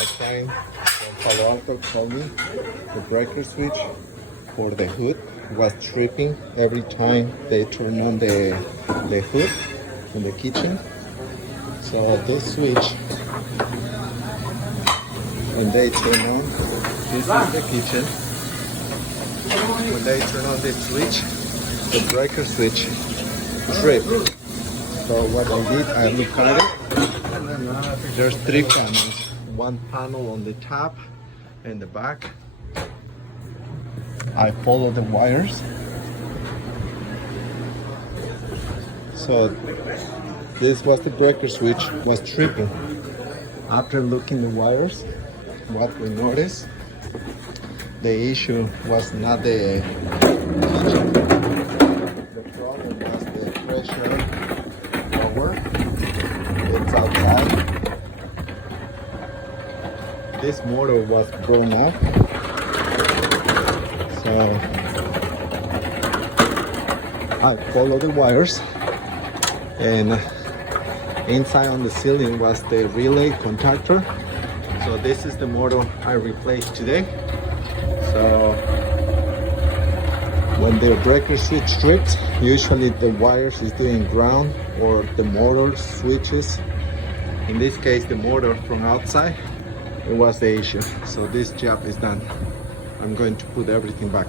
that time when Palo Alto told me the breaker switch for the hood was tripping every time they turn on the hood in the kitchen. So this switch, when they turn on, this is the kitchen. When they turn on this switch, the breaker switch tripped. So what I did, I looked at it. There's 3 panels. One panel on the top and the back. I follow the wires. So this was the breaker switch was tripping. After looking the wires, what we noticed, the issue was not the kitchen. The problem was the pressure lower. It's outside. This motor was blown off. So I followed the wires, and inside on the ceiling was the relay contactor. So this is the motor I replaced today. So when the breaker switch trips, usually the wires is doing ground or the motor switches. In this case, the motor from outside, it was the issue. So this job is done. I'm going to put everything back.